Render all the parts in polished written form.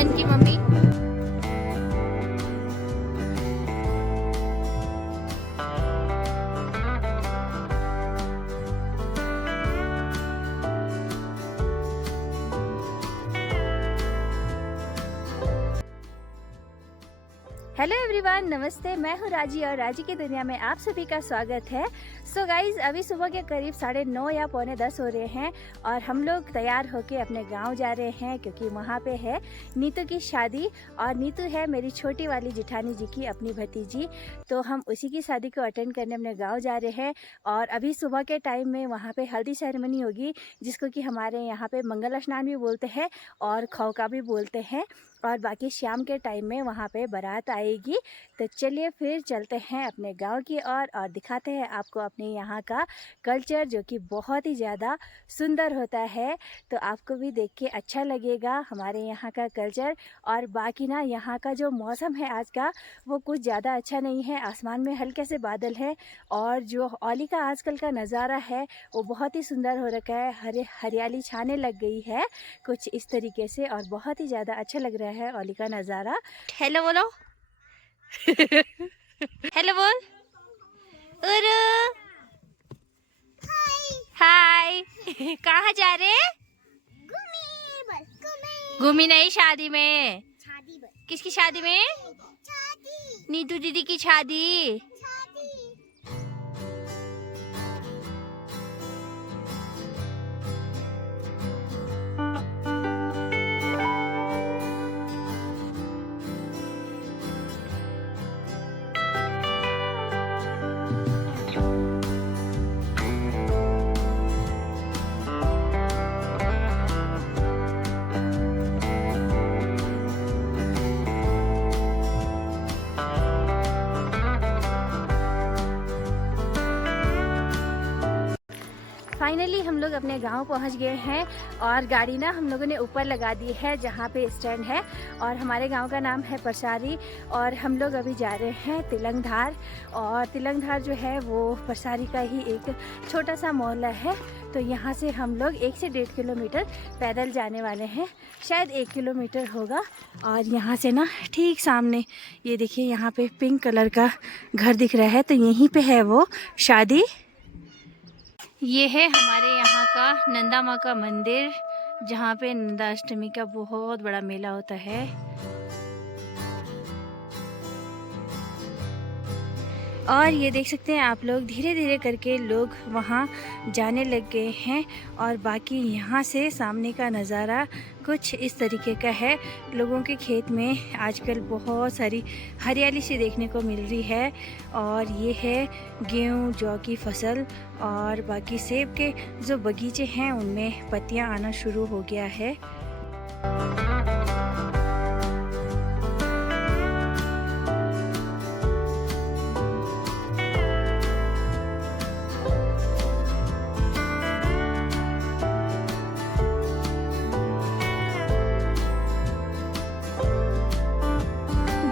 आनंद की mummy. Hello everyone, नमस्ते। मैं हूँ राजी और राजी की दुनिया में आप सभी का स्वागत है। सो गाइज, अभी सुबह के करीब 9:30 या 9:45 हो रहे हैं और हम लोग तैयार होके अपने गांव जा रहे हैं क्योंकि वहाँ पे है नीतू की शादी। और नीतू है मेरी छोटी वाली जिठानी जी की अपनी भतीजी, तो हम उसी की शादी को अटेंड करने अपने गाँव जा रहे हैं। और अभी सुबह के टाइम में वहाँ पे हल्दी सेरेमनी होगी, जिसको कि हमारे यहाँ पे मंगल स्नान भी बोलते हैं और खौका भी बोलते हैं। और बाकी शाम के टाइम में वहाँ पे बारात आएगी। तो चलिए फिर चलते हैं अपने गांव की ओर और दिखाते हैं आपको अपने यहाँ का कल्चर, जो कि बहुत ही ज़्यादा सुंदर होता है। तो आपको भी देख के अच्छा लगेगा हमारे यहाँ का कल्चर। और बाकी ना, यहाँ का जो मौसम है आज का, वो कुछ ज़्यादा अच्छा नहीं है। आसमान में हल्के से बादल है और जो ओली का आजकल का नज़ारा है वो बहुत ही सुंदर हो रखा है। हरियाली छाने लग गई है कुछ इस तरीके से, और बहुत ही ज़्यादा अच्छा लग रहा है ओली का नज़ारा। हेलो बोलो। हेलो बोल। और हाय। कहाँ जा रहे? घूमी नहीं, शादी में। किसकी शादी में? नीतू दीदी की शादी। फाइनली हम लोग अपने गांव पहुंच गए हैं और गाड़ी ना हम लोगों ने ऊपर लगा दी है जहां पे स्टैंड है। और हमारे गांव का नाम है परसारी और हम लोग अभी जा रहे हैं तिलंगधार। और तिलंगधार जो है वो परसारी का ही एक छोटा सा मोहल्ला है। तो यहाँ से हम लोग 1 से 1.5 किलोमीटर पैदल जाने वाले हैं, शायद 1 किलोमीटर होगा। और यहाँ से ना ठीक सामने ये देखिए, यहाँ पे पिंक कलर का घर दिख रहा है, तो यहीं पे है वो शादी। ये है हमारे यहाँ का नंदा माँ का मंदिर, जहाँ पे नंदा अष्टमी का बहुत बड़ा मेला होता है। और ये देख सकते हैं आप लोग, धीरे धीरे करके लोग वहाँ जाने लग गए हैं। और बाकी यहाँ से सामने का नज़ारा कुछ इस तरीके का है। लोगों के खेत में आजकल बहुत सारी हरियाली सी देखने को मिल रही है। और ये है गेहूँ जौ की फसल। और बाकी सेब के जो बगीचे हैं उनमें पत्तियाँ आना शुरू हो गया है।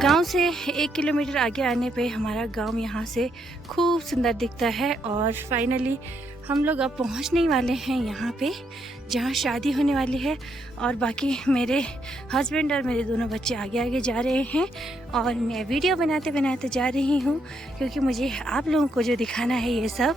गांव से 1 किलोमीटर आगे आने पे हमारा गांव यहाँ से खूब सुंदर दिखता है। और फाइनली हम लोग अब पहुँचने वाले हैं यहाँ पे जहाँ शादी होने वाली है। और बाकी मेरे हस्बैंड और मेरे दोनों बच्चे आगे आगे जा रहे हैं और मैं वीडियो बनाते बनाते जा रही हूँ, क्योंकि मुझे आप लोगों को जो दिखाना है ये सब।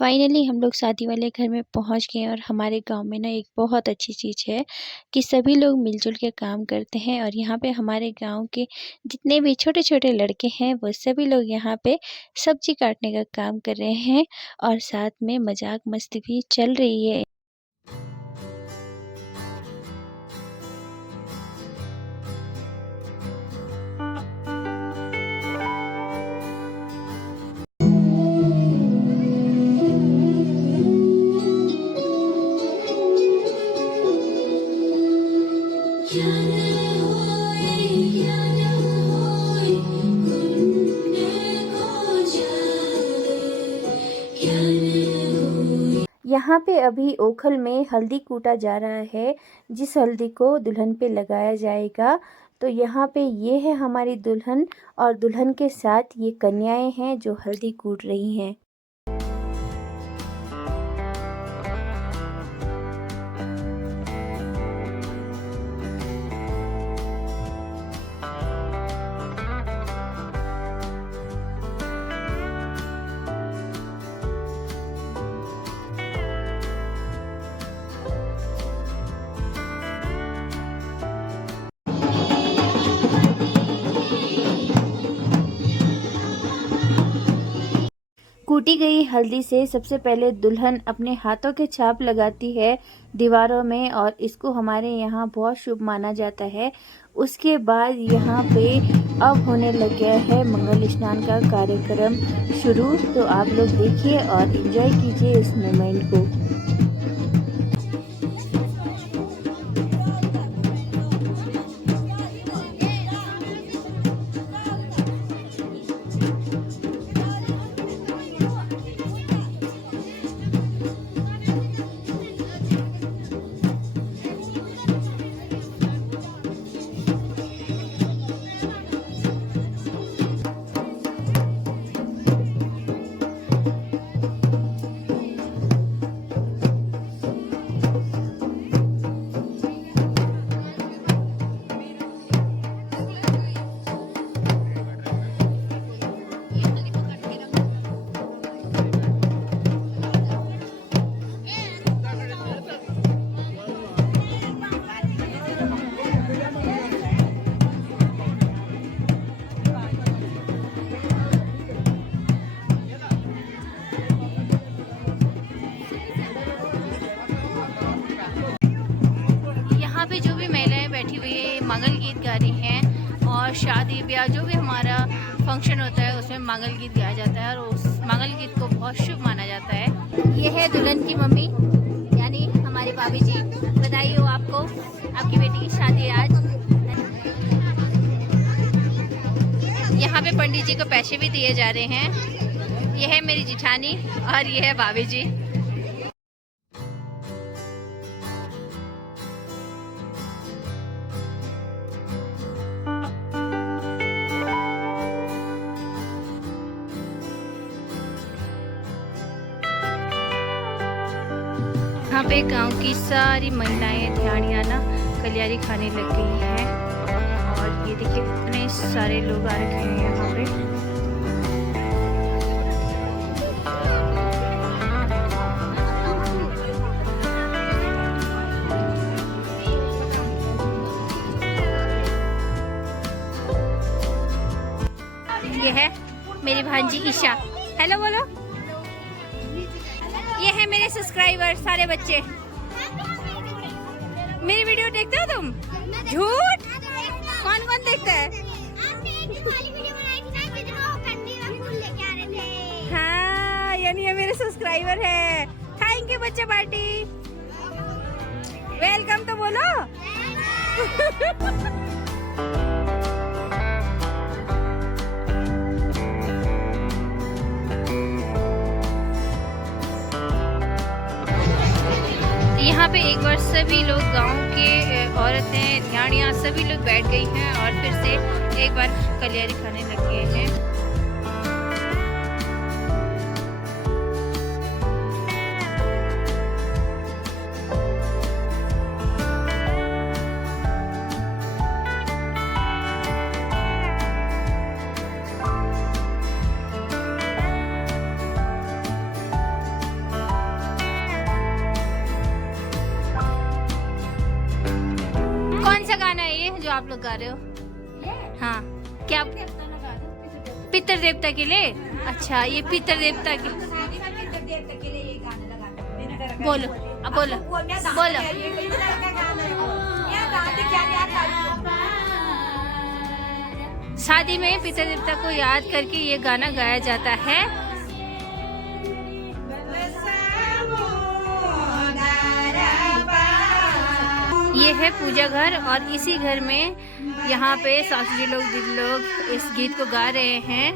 फाइनली हम लोग शादी वाले घर में पहुंच गए। और हमारे गांव में ना एक बहुत अच्छी चीज़ है कि सभी लोग मिलजुल के काम करते हैं। और यहाँ पे हमारे गांव के जितने भी छोटे छोटे लड़के हैं वो सभी लोग यहाँ पे सब्जी काटने का काम कर रहे हैं और साथ में मजाक मस्ती भी चल रही है। यहाँ पे अभी ओखल में हल्दी कूटा जा रहा है, जिस हल्दी को दुल्हन पे लगाया जाएगा। तो यहाँ पे ये है हमारी दुल्हन और दुल्हन के साथ ये कन्याएं हैं जो हल्दी कूट रही हैं। कूटी गई हल्दी से सबसे पहले दुल्हन अपने हाथों के छाप लगाती है दीवारों में, और इसको हमारे यहाँ बहुत शुभ माना जाता है। उसके बाद यहाँ पे अब होने लग गया है मंगल स्नान का कार्यक्रम शुरू। तो आप लोग देखिए और एंजॉय कीजिए इस मोमेंट को। मंगल गीत गा रही हैं, और शादी ब्याह जो भी हमारा फंक्शन होता है उसमें मंगल गीत गाया जाता है, और उस मंगल गीत को बहुत शुभ माना जाता है। ये है दुल्हन की मम्मी यानी हमारी भाभी जी। बधाई हो आपको, आपकी बेटी की शादी है आज। यहाँ पे पंडित जी को पैसे भी दिए जा रहे हैं। ये है मेरी जिठानी और ये है भाभी जी। यहाँ पे गांव की सारी महिलाएं ध्यानिया ना कलियारी खाने लग गई हैं, और ये देखिए कितने सारे लोग आ रखे हैं यहाँ पे। ये है मेरी भांजी ईशा। हेलो बोलो। ये है मेरे सब्सक्राइबर सारे बच्चे। मेरी वीडियो देखते हो तुम? झूठ। कौन कौन देखता है? हाँ, यानी ये मेरे सब्सक्राइबर है। थैंक यू बच्चे पार्टी। वेलकम तो बोलो। यहाँ पे एक बार सभी लोग गांव के औरतें ध्यानियाँ सभी लोग बैठ गई हैं, और फिर से एक बार कलियारी खाने लग गए हैं। गाना है ये जो आप लोग गा रहे हो? हाँ, क्या पितर देवता के लिए? अच्छा, ये पितर देवता के लिए बोलो, अब बोलो बोलो। शादी में पितर देवता को याद करके ये गाना गाया जाता है। ये है पूजा घर, और इसी घर में यहाँ पे सासू जी लोग दीदी लोग इस गीत को गा रहे हैं।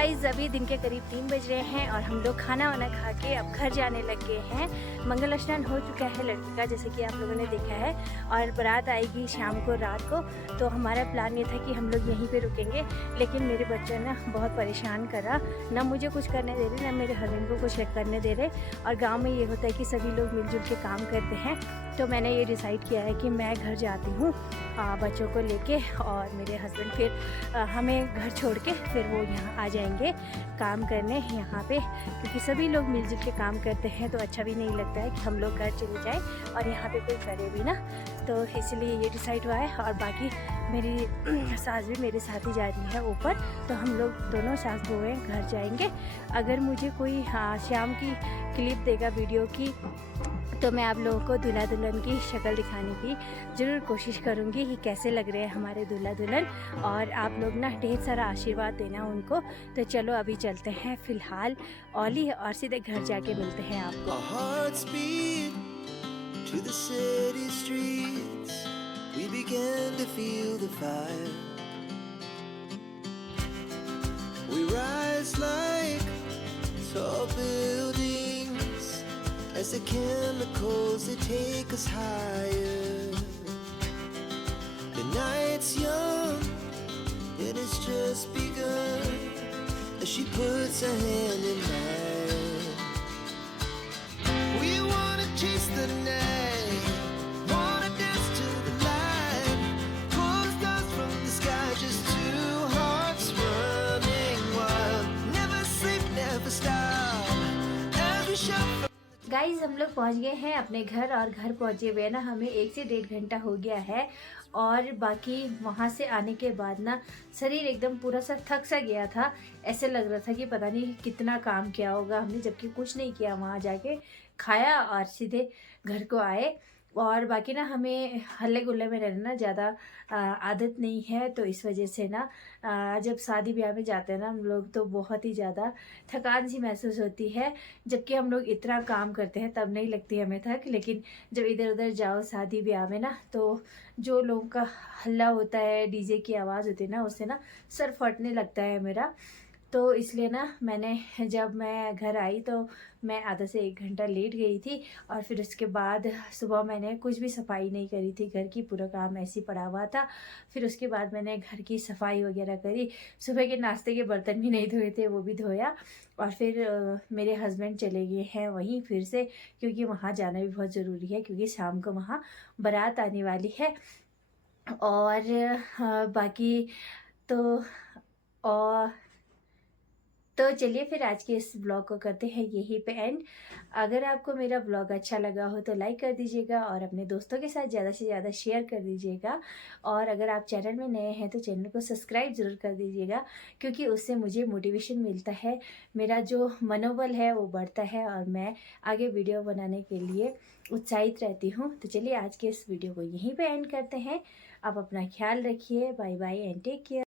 गाइज अभी दिन के करीब 3 बज रहे हैं और हम लोग खाना वाना खा के अब घर जाने लग गए हैं। मंगल स्नान हो चुका है लड़की का, जैसे कि आप लोगों ने देखा है, और बारात आएगी शाम को रात को। तो हमारा प्लान ये था कि हम लोग यहीं पे रुकेंगे, लेकिन मेरे बच्चे ना बहुत परेशान करा, ना मुझे कुछ करने दे रहे ना मेरे हस्बैंड को कुछ करने दे रहे। और गाँव में ये होता है कि सभी लोग मिलजुल के काम करते हैं। तो मैंने ये डिसाइड किया है कि मैं घर जाती हूँ बच्चों को लेके, और मेरे हस्बैंड फिर हमें घर छोड़ के फिर वो यहाँ आ जाएंगे काम करने यहाँ पे, क्योंकि सभी लोग मिलजुल के काम करते हैं तो अच्छा भी नहीं लगता है कि हम लोग घर चले जाएं और यहाँ पे कोई करे भी ना। तो इसलिए ये डिसाइड हुआ है। और बाकी मेरी सास भी मेरे साथ ही जा रही है ऊपर, तो हम लोग दोनों सास बहू घर जाएंगे। अगर मुझे कोई शाम की क्लिप देगा वीडियो की, तो मैं आप लोगों को दूल्हा दुल्हन की शक्ल दिखाने की ज़रूर कोशिश करूँगी कि कैसे लग रहे हैं हमारे दूल्हा दुल्हन, और आप लोग ना ढेर सारा आशीर्वाद देना उनको। तो चलो अभी चलते हैं फ़िलहाल ओली, और सीधे घर जाके मिलते हैं आपको। As the chemicals that take us higher, the night's young and it's just begun. As she puts her hand in mine, we wanna chase the night, wanna dance to the light, pull the stars from the sky, just two hearts running wild. Never sleep, never stop, as we shout. Guys हम लोग पहुंच गए हैं अपने घर, और घर पहुंचे हुए ना हमें 1 से 1.5 घंटा हो गया है। और बाकी वहां से आने के बाद ना शरीर एकदम पूरा सा थक सा गया था। ऐसे लग रहा था कि पता नहीं कितना काम किया होगा हमने, जबकि कुछ नहीं किया। वहां जाके खाया और सीधे घर को आए। और बाकी ना हमें हल्ले गुल्ले में रहना ज़्यादा आदत नहीं है, तो इस वजह से ना जब शादी ब्याह में जाते हैं ना हम लोग, तो बहुत ही ज़्यादा थकान सी महसूस होती है। जबकि हम लोग इतना काम करते हैं तब नहीं लगती हमें थक, लेकिन जब इधर उधर जाओ शादी ब्याह में ना, तो जो लोगों का हल्ला होता है, डीजे की आवाज़ होती है ना, उससे ना सर फटने लगता है मेरा। तो इसलिए ना मैंने जब मैं घर आई तो मैं आधा से 1 घंटा लेट गई थी। और फिर उसके बाद सुबह मैंने कुछ भी सफाई नहीं करी थी घर की, पूरा काम ऐसे ही पड़ा हुआ था। फिर उसके बाद मैंने घर की सफाई वगैरह करी। सुबह के नाश्ते के बर्तन भी नहीं धोए थे, वो भी धोया। और फिर मेरे हस्बैंड चले गए हैं वहीं फिर से, क्योंकि वहाँ जाना भी बहुत ज़रूरी है, क्योंकि शाम को वहाँ बारात आने वाली है। और बाकी तो और तो चलिए फिर आज के इस ब्लॉग को करते हैं यहीं पे एंड। अगर आपको मेरा ब्लॉग अच्छा लगा हो तो लाइक कर दीजिएगा, और अपने दोस्तों के साथ ज़्यादा से ज़्यादा शेयर कर दीजिएगा। और अगर आप चैनल में नए हैं तो चैनल को सब्सक्राइब ज़रूर कर दीजिएगा, क्योंकि उससे मुझे मोटिवेशन मिलता है, मेरा जो मनोबल है वो बढ़ता है, और मैं आगे वीडियो बनाने के लिए उत्साहित रहती हूँ। तो चलिए आज के इस वीडियो को यहीं पर एंड करते हैं। आप अपना ख्याल रखिए। Bye bye and take care.